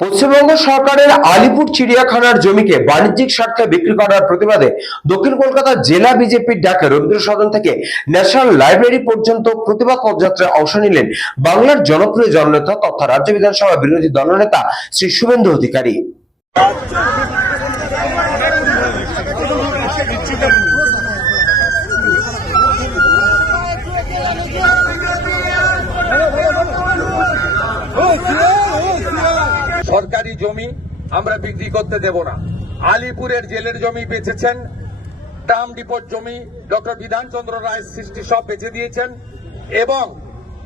পশ্চিমবঙ্গ সরকারের আলিপুর চিড়িয়াখানার জমিকে বাণিজ্যিক স্বার্থে বিক্রি করার প্রতিবাদে দক্ষিণ কলকাতা জেলা বিজেপির ডাকে রবীন্দ্র সদন থেকে ন্যাশনাল লাইব্রেরি পর্যন্ত প্রতিবাদ পদযাত্রায় অংশ নিলেন বাংলার জনপ্রিয় জননেতা তথা রাজ্য বিধানসভা বিরোধী দলনেতা শ্রী শুভেন্দু অধিকারী। সরকারি জমি আমরা বিক্রি করতে দেব না। আলিপুরের জেলের জমি বেচেছেন ট্রাম ডিপোর জমি ডক্টর বিধানচন্দ্র রায় সৃষ্টি সব বেচে দিয়েছেন এবং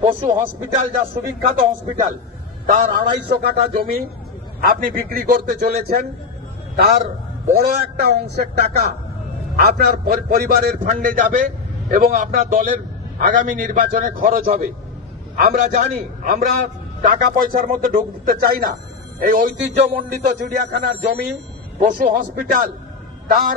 পশু হসপিটাল যা সুবিখ্যাত হসপিটাল, তার আড়াইশো কাটা জমি আপনি বিক্রি করতে চলেছেন। তার বড় একটা অংশের টাকা আপনার পরিবারের ফান্ডে যাবে এবং আপনার দলের আগামী নির্বাচনে খরচ হবে। আমরা জানি, আমরা টাকা পয়সার মধ্যে ঢুকতে চাই না। এই ঐতিহ্যমণ্ডিত চিড়িয়াখানার জমি, পশু হসপিটাল, তার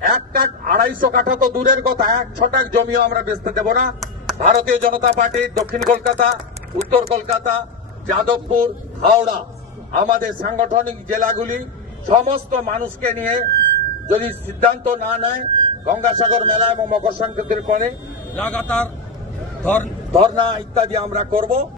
এক কাঠ আড়াইশো কাঠা তো দূরের কথা, এক ছটাক জমিও আমরা বেচতে দেব না। ভারতীয় জনতা পার্টি, দক্ষিণ কলকাতা, উত্তর কলকাতা, যাদবপুর, হাওড়া, আমাদের সাংগঠনিক জেলাগুলি, সমস্ত মানুষকে নিয়ে যদি সিদ্ধান্ত না নেয়, গঙ্গাসাগর মেলা এবং মকর সংক্রান্তির পরে লাগাতার ধর- ধর্ণা ইত্যাদি আমরা করব।